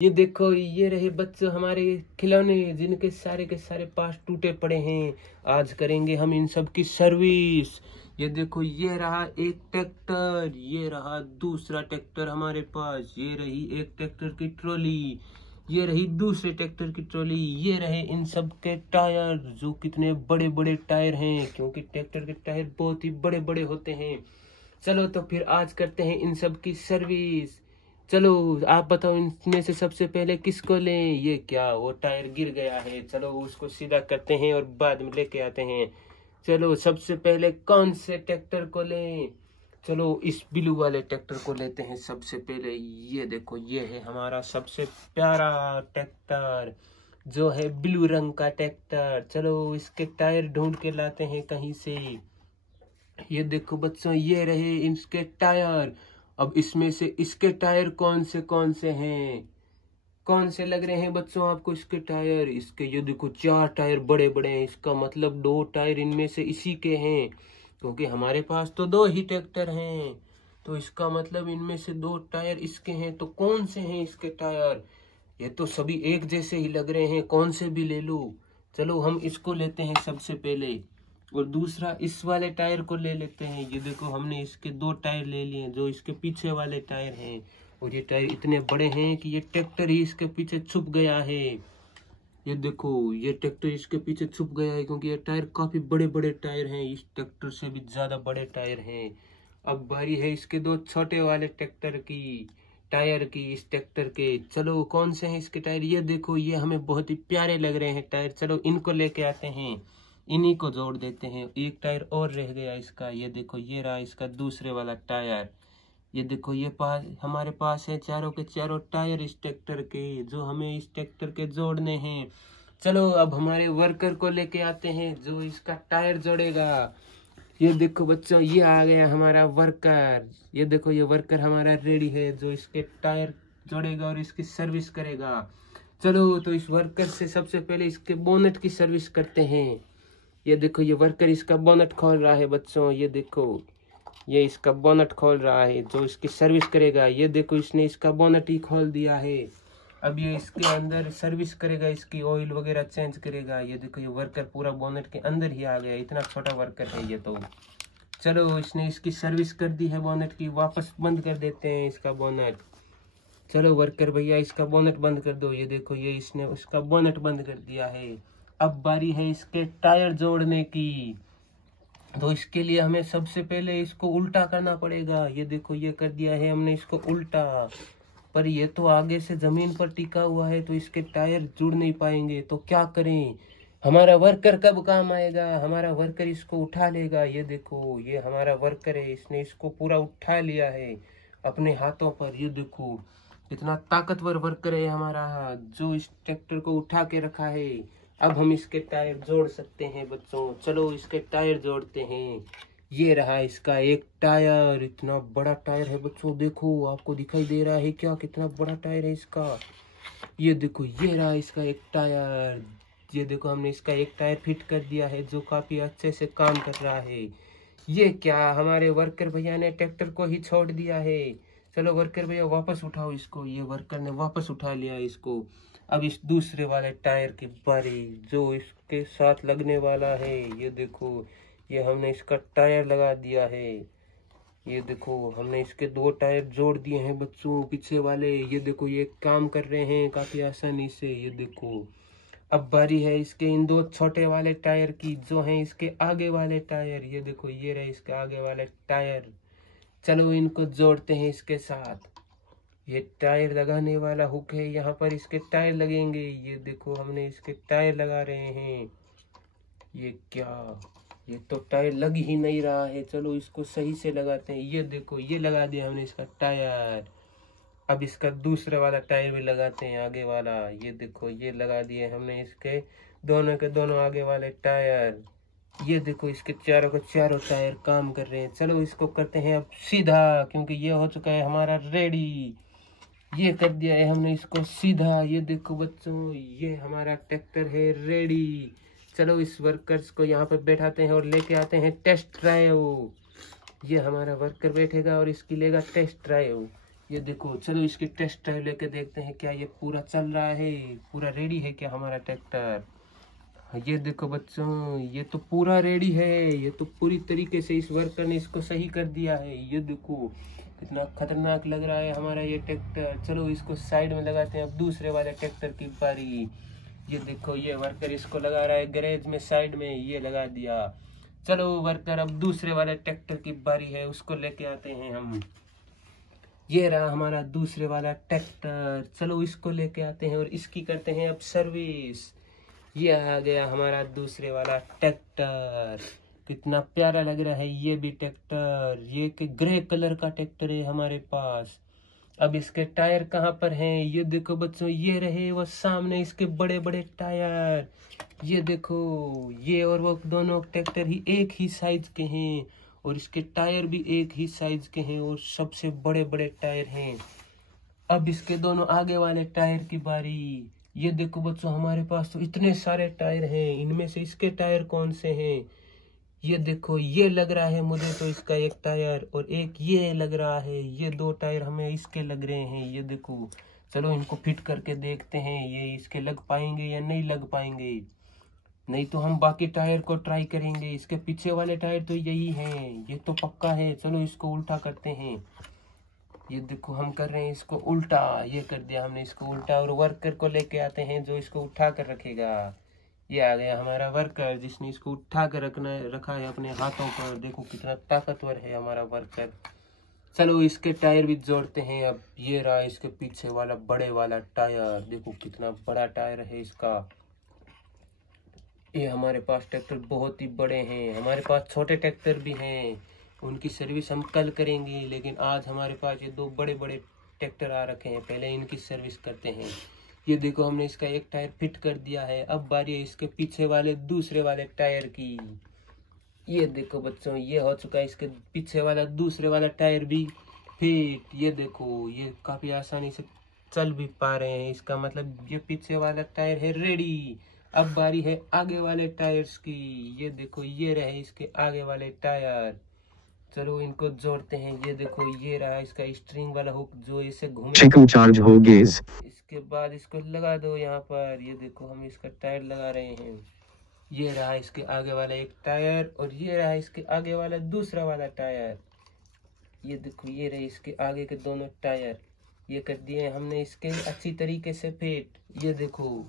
ये देखो, ये रहे बच्चों हमारे खिलौने जिनके सारे के सारे पार्ट टूटे पड़े हैं। आज करेंगे हम इन सब की सर्विस। ये देखो, ये रहा एक ट्रैक्टर, ये रहा दूसरा ट्रैक्टर हमारे पास, ये रही एक ट्रैक्टर की ट्रॉली, ये रही दूसरे ट्रैक्टर की ट्रॉली, ये रहे इन सब के टायर जो कितने बड़े बड़े टायर हैं, क्योंकि ट्रैक्टर के टायर बहुत ही बड़े बड़े होते हैं। चलो तो फिर आज करते हैं इन सब की सर्विस। चलो आप बताओ, इनमें से सबसे पहले किसको लें? ये क्या, वो टायर गिर गया है, चलो उसको सीधा करते हैं और बाद में लेके आते हैं। चलो सबसे पहले कौन से ट्रैक्टर को लें? चलो इस ब्लू वाले ट्रैक्टर को लेते हैं सबसे पहले। ये देखो, ये है हमारा सबसे प्यारा ट्रैक्टर जो है ब्लू रंग का ट्रैक्टर। चलो इसके टायर ढूंढ के लाते हैं कहीं से। ये देखो बच्चों, ये रहे इसके टायर। अब इसमें से इसके टायर कौन से हैं? कौन से लग रहे हैं बच्चों आपको इसके टायर? इसके ये देखो, 4 टायर बड़े बड़े हैं, इसका मतलब 2 टायर इनमें से इसी के हैं, क्योंकि हमारे पास तो 2 ही ट्रैक्टर हैं। तो इसका मतलब इनमें से 2 टायर इसके हैं। तो कौन से हैं इसके टायर? ये तो सभी एक जैसे ही लग रहे हैं, कौन से भी ले लो। चलो हम इसको लेते हैं सबसे पहले, और दूसरा इस वाले टायर को ले लेते हैं। ये देखो, हमने इसके 2 टायर ले लिए जो इसके पीछे वाले टायर हैं, और ये टायर इतने बड़े हैं कि ये ट्रैक्टर ही इसके पीछे छुप गया है। ये देखो, ये ट्रैक्टर इसके पीछे छुप गया है क्योंकि ये टायर काफी बड़े बड़े टायर हैं, इस ट्रैक्टर से भी ज्यादा बड़े टायर हैं। अब बारी है इसके 2 छोटे वाले ट्रैक्टर की, टायर की, इस ट्रैक्टर के। चलो कौन से हैं इसके टायर? ये देखो, ये हमें बहुत ही प्यारे लग रहे हैं टायर। चलो इनको लेके आते हैं, इन्हीं को जोड़ देते हैं। एक टायर और रह गया इसका। ये देखो, ये रहा इसका दूसरे वाला टायर। ये देखो, ये हमारे पास है चारों के चारों टायर इस ट्रैक्टर के, जो हमें इस ट्रैक्टर के जोड़ने हैं। चलो अब हमारे वर्कर को लेके आते हैं जो इसका टायर जोड़ेगा। ये देखो बच्चों, ये आ गया हमारा वर्कर। ये देखो, ये वर्कर हमारा रेडी है जो इसके टायर जोड़ेगा और इसकी सर्विस करेगा। चलो तो इस वर्कर से सबसे पहले इसके बोनेट की सर्विस करते हैं। ये देखो, ये वर्कर इसका बोनट खोल रहा है बच्चों। ये देखो, ये इसका बोनट खोल रहा है जो इसकी सर्विस करेगा। ये देखो, इसने इसका बोनट ही खोल दिया है। अब ये इसके अंदर सर्विस करेगा, इसकी ऑयल वगैरह चेंज करेगा। ये देखो, ये वर्कर पूरा बोनट के अंदर ही आ गया, इतना छोटा वर्कर है ये तो। चलो इसने इसकी सर्विस कर दी है बोनट की, वापस बंद कर देते हैं इसका बोनट। चलो वर्कर भैया, इसका बोनट बंद कर दो। ये देखो, ये इसने उसका बोनट बंद कर दिया है। अब बारी है इसके टायर जोड़ने की। तो इसके लिए हमें सबसे पहले इसको उल्टा करना पड़ेगा। ये देखो, ये कर दिया है हमने इसको उल्टा, पर ये तो आगे से जमीन पर टिका हुआ है तो इसके टायर जुड़ नहीं पाएंगे। तो क्या करें? हमारा वर्कर कब काम आएगा? हमारा वर्कर इसको उठा लेगा। ये देखो, ये हमारा वर्कर है, इसने इसको पूरा उठा लिया है अपने हाथों पर। ये देखो, इतना ताकतवर वर्कर है हमारा जो इस ट्रैक्टर को उठा के रखा है। अब हम इसके टायर जोड़ सकते हैं बच्चों। चलो इसके टायर जोड़ते हैं। ये रहा इसका एक टायर, इतना बड़ा टायर है बच्चों। देखो, आपको दिखाई दे रहा है क्या कितना बड़ा टायर है इसका? ये देखो, ये रहा इसका एक टायर। ये देखो, हमने इसका एक टायर फिट कर दिया है जो काफी अच्छे से काम कर रहा है। ये क्या, हमारे वर्कर भैया ने ट्रैक्टर को ही छोड़ दिया है। चलो वर्कर भैया वापस उठाओ इसको। ये वर्कर ने वापस उठा लिया इसको। अब इस दूसरे वाले टायर की बारी जो इसके साथ लगने वाला है। ये देखो, ये हमने इसका टायर लगा दिया है। ये देखो, हमने इसके 2 टायर जोड़ दिए हैं बच्चों पीछे वाले। ये देखो, ये काम कर रहे हैं काफी आसानी से। ये देखो, अब बारी है इसके इन 2 छोटे वाले टायर की जो हैं इसके आगे वाले टायर। ये देखो, ये रहे इसके आगे वाले टायर। चलो इनको जोड़ते हैं इसके साथ। ये टायर लगाने वाला हुक है, यहाँ पर इसके टायर लगेंगे। ये देखो, हमने इसके टायर लगा रहे हैं। ये क्या, ये तो टायर लग ही नहीं रहा है। चलो इसको सही से लगाते हैं। ये देखो, ये लगा दिया हमने इसका टायर। अब इसका दूसरा वाला टायर भी लगाते हैं, आगे वाला। ये देखो, ये लगा दिए हमने इसके दोनों के दोनों आगे वाले टायर। ये देखो, इसके चारों के चारों टायर काम कर रहे हैं। चलो इसको करते हैं अब सीधा, क्योंकि ये हो चुका है हमारा रेडी। ये कर दिया है हमने इसको सीधा। ये देखो बच्चों, ये हमारा ट्रैक्टर है रेडी। चलो इस वर्कर्स को यहाँ पर बैठाते हैं और लेके आते हैं टेस्ट ड्राइव। ये हमारा वर्कर बैठेगा और इसकी लेगा टेस्ट ड्राइव। ये देखो, चलो इसकी टेस्ट ड्राइव लेके देखते हैं क्या ये पूरा चल रहा है, पूरा रेडी है क्या हमारा ट्रैक्टर। ये देखो बच्चों, ये तो पूरा रेडी है, ये तो पूरी तरीके से इस वर्कर ने इसको सही कर दिया है। ये देखो कितना खतरनाक लग रहा है हमारा ये ट्रैक्टर। चलो इसको साइड में लगाते हैं, अब दूसरे वाले ट्रैक्टर की बारी। ये देखो ये वर्कर इसको लगा रहा है गैरेज में, साइड में ये लगा दिया। चलो वर्कर, अब दूसरे वाले ट्रैक्टर की बारी है, उसको लेके आते हैं हम। ये रहा हमारा दूसरे वाला ट्रैक्टर, चलो इसको लेके आते हैं और इसकी करते हैं अब सर्विस। ये आ गया हमारा दूसरे वाला ट्रैक्टर, कितना प्यारा लग रहा है ये भी ट्रैक्टर। ये कि ग्रे कलर का ट्रैक्टर है हमारे पास। अब इसके टायर कहाँ पर हैं, ये देखो बच्चों, ये रहे वो सामने इसके बड़े बड़े टायर। ये देखो, ये और वो दोनों ट्रैक्टर ही एक ही साइज के हैं और इसके टायर भी एक ही साइज के हैं और सबसे बड़े बड़े टायर हैं। अब इसके दोनों आगे वाले टायर की बारी। ये देखो बच्चों, हमारे पास तो इतने सारे टायर हैं, इनमें से इसके टायर कौन से हैं। ये देखो, ये लग रहा है मुझे तो इसका एक टायर, और एक ये लग रहा है, ये दो टायर हमें इसके लग रहे हैं। ये देखो, चलो इनको फिट करके देखते हैं ये इसके लग पाएंगे या नहीं लग पाएंगे। नहीं तो हम बाकी टायर को ट्राई करेंगे। इसके पीछे वाले टायर तो यही हैं, ये तो पक्का है। चलो इसको उल्टा करते हैं। ये देखो हम कर रहे हैं इसको उल्टा, ये कर दिया हमने इसको उल्टा, और वर्कर को लेके आते हैं जो इसको उठा कर रखेगा। ये आ गया हमारा वर्कर जिसने इसको उठा कर रखा है अपने हाथों पर। देखो कितना ताकतवर है हमारा वर्कर। चलो इसके टायर भी जोड़ते हैं अब। ये रहा इसके पीछे वाला बड़े वाला टायर, देखो कितना बड़ा टायर है इसका। ये हमारे पास ट्रैक्टर बहुत ही बड़े हैं, हमारे पास छोटे ट्रैक्टर भी हैं, उनकी सर्विस हम कल करेंगे, लेकिन आज हमारे पास ये दो बड़े बड़े ट्रैक्टर आ रखे हैं, पहले इनकी सर्विस करते हैं। ये देखो हमने इसका एक टायर फिट कर दिया है, अब बारी है इसके पीछे वाले दूसरे वाले टायर की। ये देखो बच्चों, ये हो चुका है इसके पीछे वाला दूसरे वाला टायर भी फिट। ये देखो, ये काफी आसानी से चल भी पा रहे हैं, इसका मतलब ये पीछे वाला टायर है रेडी। अब बारी है आगे वाले टायर्स की। ये देखो, ये रहे इसके आगे वाले टायर। चलो इनको जोड़ते हैं। ये देखो, ये रहा इसका स्ट्रिंग वाला हुक जो इसे घूमे, चार्ज हो गेज। इसके बाद इसको लगा दो यहाँ पर। ये देखो हम इसका टायर लगा रहे हैं। ये रहा इसके आगे वाला एक टायर, और ये रहा इसके आगे वाला दूसरा वाला टायर। ये देखो, ये रहे इसके आगे के दोनों टायर, ये कर दिए हमने इसके अच्छी तरीके से फिट। ये देखो,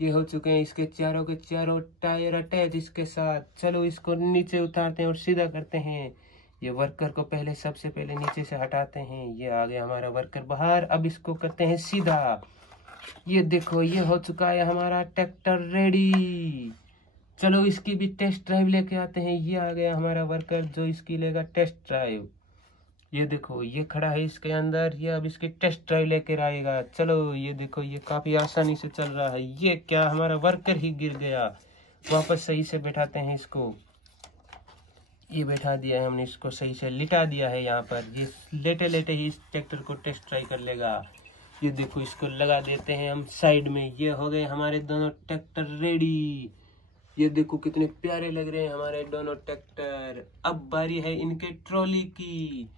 ये हो चुके हैं इसके चारों के चारों टायर अटैच इसके साथ। चलो इसको नीचे उतारते हैं और सीधा करते हैं। ये वर्कर को पहले सबसे पहले नीचे से हटाते हैं। ये आ गया हमारा वर्कर बाहर, अब इसको करते हैं सीधा। ये देखो, ये हो चुका है हमारा ट्रैक्टर रेडी। चलो इसकी भी टेस्ट ड्राइव लेके आते हैं। ये आ गया हमारा वर्कर जो इसकी लेगा टेस्ट ड्राइव। ये देखो, ये खड़ा है इसके अंदर, ये अब इसकी टेस्ट ड्राइव लेकर आएगा। चलो ये देखो, ये काफी आसानी से चल रहा है। ये क्या, हमारा वर्कर ही गिर गया। वापस सही से बैठाते हैं इसको। ये बैठा दिया है हमने, इसको सही से लिटा दिया है यहाँ पर। ये लेटे लेटे ही इस ट्रैक्टर को टेस्ट ड्राइव कर लेगा। ये देखो, इसको लगा देते हैं हम साइड में। ये हो गए हमारे दोनों ट्रैक्टर रेडी। ये देखो कितने प्यारे लग रहे हैं हमारे दोनों ट्रैक्टर। अब बारी है इनके ट्रॉली की।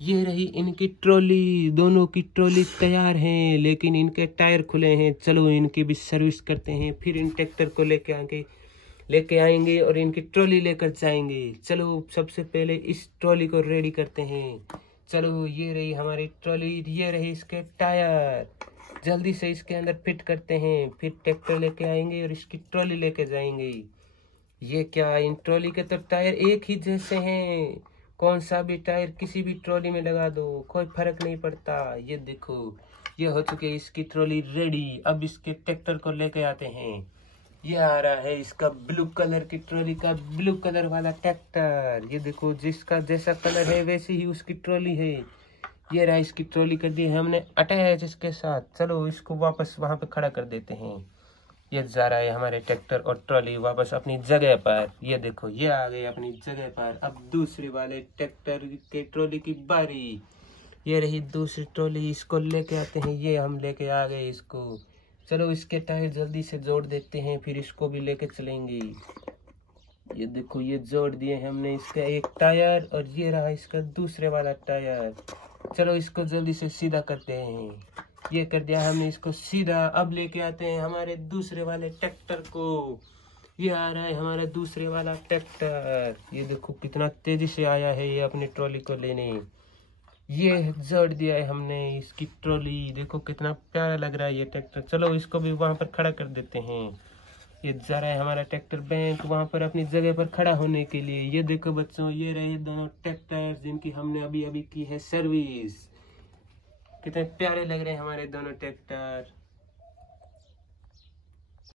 ये रही इनकी ट्रॉली, दोनों की ट्रॉली तैयार हैं, लेकिन इनके टायर खुले हैं। चलो इनकी भी सर्विस करते हैं, फिर इन ट्रैक्टर को लेके आएंगे और इनकी ट्रॉली लेकर जाएंगे। चलो सबसे पहले इस ट्रॉली को रेडी करते हैं। चलो ये रही हमारी ट्रॉली, ये रही इसके टायर, जल्दी से इसके अंदर फिट करते हैं, फिर ट्रैक्टर लेके आएंगे और इसकी ट्रॉली लेके जाएंगे। ये क्या, इन ट्रॉली के तो टायर एक ही जैसे हैं, कौन सा भी टायर किसी भी ट्रॉली में लगा दो, कोई फर्क नहीं पड़ता। ये देखो, ये हो चुके इसकी ट्रॉली रेडी। अब इसके ट्रैक्टर को लेके आते हैं। ये आ रहा है इसका ब्लू कलर की ट्रॉली का ब्लू कलर वाला ट्रैक्टर। ये देखो, जिसका जैसा कलर है वैसी ही उसकी ट्रॉली है। ये रहा इसकी ट्रॉली कर दी है हमने अटैच इसके साथ। चलो इसको वापस वहां पे खड़ा कर देते हैं। ये जा रहा है हमारे ट्रैक्टर और ट्रॉली वापस अपनी जगह पर। ये देखो, ये आ गई अपनी जगह पर। अब दूसरे वाले ट्रैक्टर के ट्रॉली की बारी। ये रही दूसरी ट्रॉली, इसको लेके आते हैं। ये हम लेके आ गए इसको। चलो इसके टायर जल्दी से जोड़ देते हैं, फिर इसको भी लेके चलेंगे। ये देखो, ये जोड़ दिए हमने इसका एक टायर, और ये रहा इसका दूसरे वाला टायर। चलो इसको जल्दी से सीधा करते हैं। ये कर दिया हमने इसको सीधा। अब लेके आते हैं हमारे दूसरे वाले ट्रैक्टर को। ये आ रहा है हमारा दूसरे वाला ट्रैक्टर। ये देखो कितना तेजी से आया है ये अपनी ट्रॉली को लेने। ये जोड़ दिया है हमने इसकी ट्रॉली। देखो कितना प्यारा लग रहा है ये ट्रैक्टर। चलो इसको भी वहां पर खड़ा कर देते हैं। ये जा रहा है हमारा ट्रैक्टर बैंक वहां पर अपनी जगह पर खड़ा होने के लिए। ये देखो बच्चों, ये रहे दोनों ट्रैक्टर जिनकी हमने अभी अभी की है सर्विस। कितने प्यारे लग रहे हैं हमारे दोनों ट्रैक्टर।